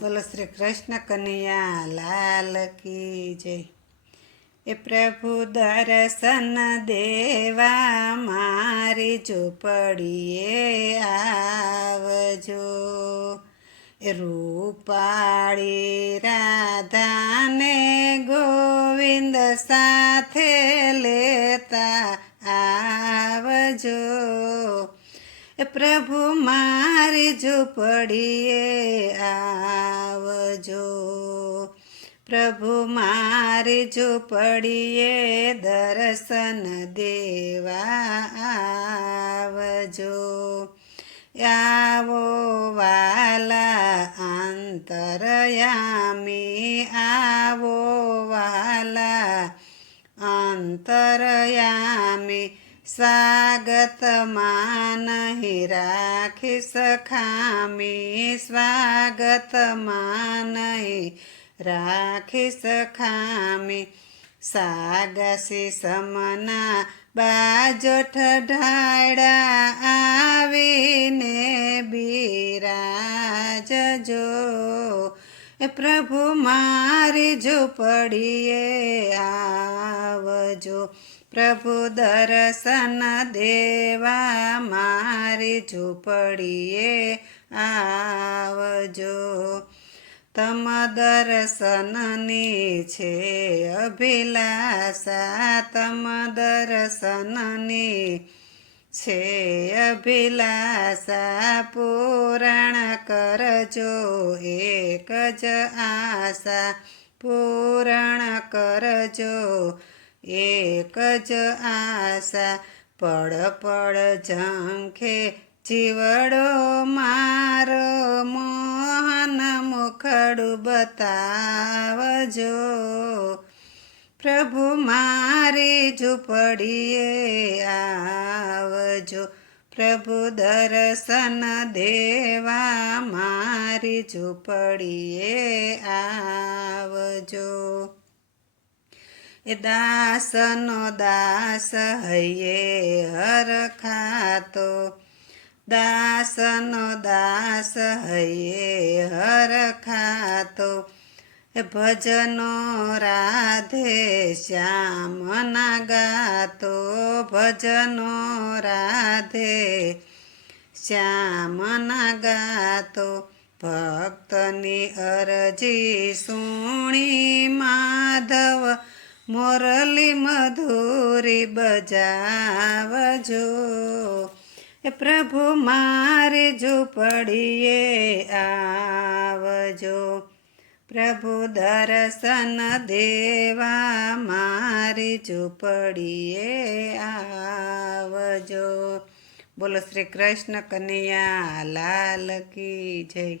બોલો શ્રી કૃષ્ણ કનૈયા લાલ કી જય। એ પ્રભુ દર્શન દેવા મારી ઝૂંપડીએ આવજો। એ રૂપાળી રાધાને ગોવિંદ સાથે લેતા આવજો। એ પ્રભુ મારી ઝૂંપડીએ આવજો। પ્રભુ મારી ઝૂંપડીએ દર્શન દેવા આવજો। આવો વાલા અંતરયામી આવો વાલા અંતરયામી સ્વાગતમાં નહીં રાખી સખામી સ્વાગતમાં નહીં રાખી સખામી। સાગસી સમના બાજોઠ ઢાળા આવીને બિરાજજો। એ પ્રભુ મારી ઝૂંપડીએ આવજો। પ્રભુ દર્શન દેવા મારી ઝૂંપડીએ આવજો। તમ દર્શનની છે અભિલાષા તમ દર્શનની છે અભિલાષા પૂરણ કરજો એક જ આશા પૂરણ કરજો એક જ આશા। પળ પળ ઝંખે જીવડો મારો મોહન મુખડું બતાવજો। પ્રભુ મારી ઝૂંપડીએ આવજો। પ્રભુ દર્શન દેવા મારી ઝૂંપડીએ આવજો। એ દાસનો દાસ હૈયે હરખાતો દાસનો દાસ હૈયે હરખાતો। એ ભજનો રાધે શ્યામના ગાતો ભજનો રાધે શ્યામના ગાતો। ભક્તની અરજી સુણી માધવ મોરલી મધુરી બજાવજો। એ પ્રભુ મારી ઝૂંપડીએ આવજો। પ્રભુ દર્શન દેવા મારી ઝૂંપડીએ આવજો। બોલો શ્રી કૃષ્ણ કનૈયા લાલ કી જય।